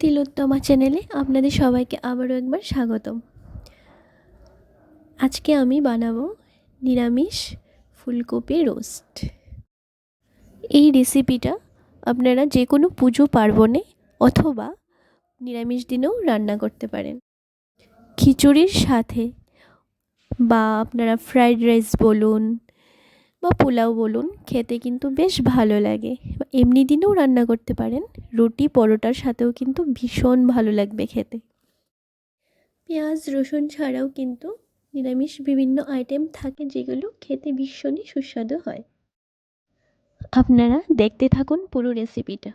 তিলোত্তমা চ্যানেলে আপনাদের সবাইকে আবারও একবার স্বাগতম। আজকে আমি বানাবো নিরামিষ ফুলকপি রোস্ট। এই রেসিপিটা আপনারা যে কোনো পুজো পার্বণে অথবা নিরামিষ দিনেও রান্না করতে পারেন। খিচুড়ির সাথে বা আপনারা ফ্রাইড রাইস বলুন বা পোলাও বলুন, খেতে কিন্তু বেশ ভালো লাগে। এমনি দিনেও রান্না করতে পারেন, রুটি পরোটার সাথেও কিন্তু ভীষণ ভালো লাগবে খেতে। পেঁয়াজ রসুন ছাড়াও কিন্তু নিরামিষ বিভিন্ন আইটেম থাকে যেগুলো খেতে ভীষণই সুস্বাদু হয়। আপনারা দেখতে থাকুন পুরো রেসিপিটা।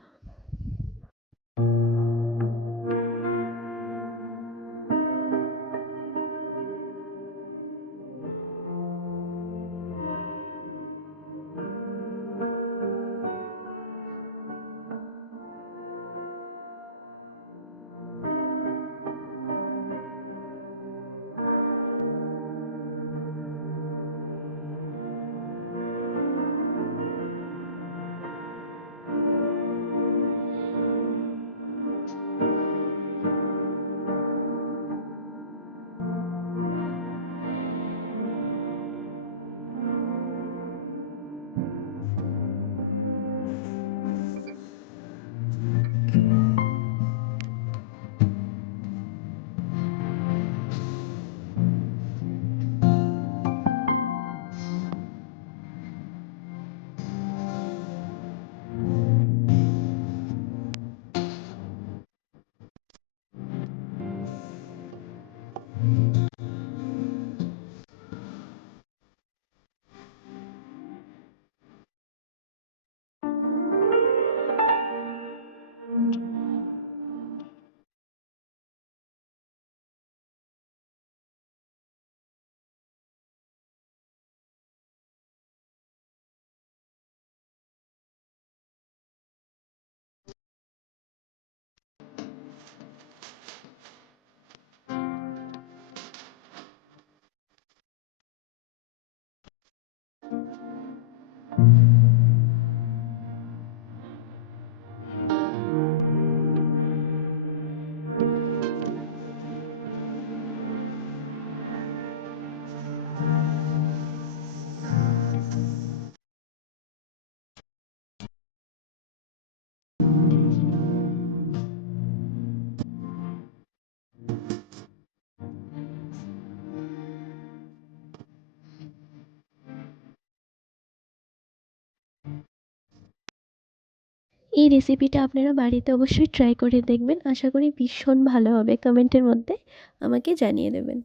এই রেসিপিটা আপনারা বাড়িতে অবশ্যই ট্রাই করে দেখবেন। আশা করি ভীষণ ভালো হবে। কমেন্টের মধ্যে আমাকে জানিয়ে দেবেন।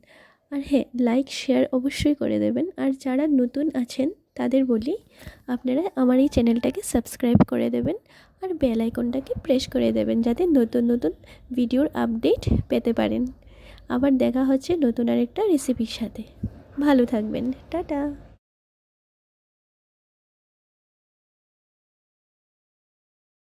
আর হ্যাঁ, লাইক শেয়ার অবশ্যই করে দেবেন। আর যারা নতুন আছেন তাদের বলি, আপনারা আমার এই চ্যানেলটাকে সাবস্ক্রাইব করে দেবেন আর বেল আইকনটাকে প্রেস করে দেবেন, যাতে নতুন নতুন ভিডিওর আপডেট পেতে পারেন। আবার দেখা হচ্ছে নতুন আরেকটা রেসিপির সাথে। ভালো থাকবেন। টাটা।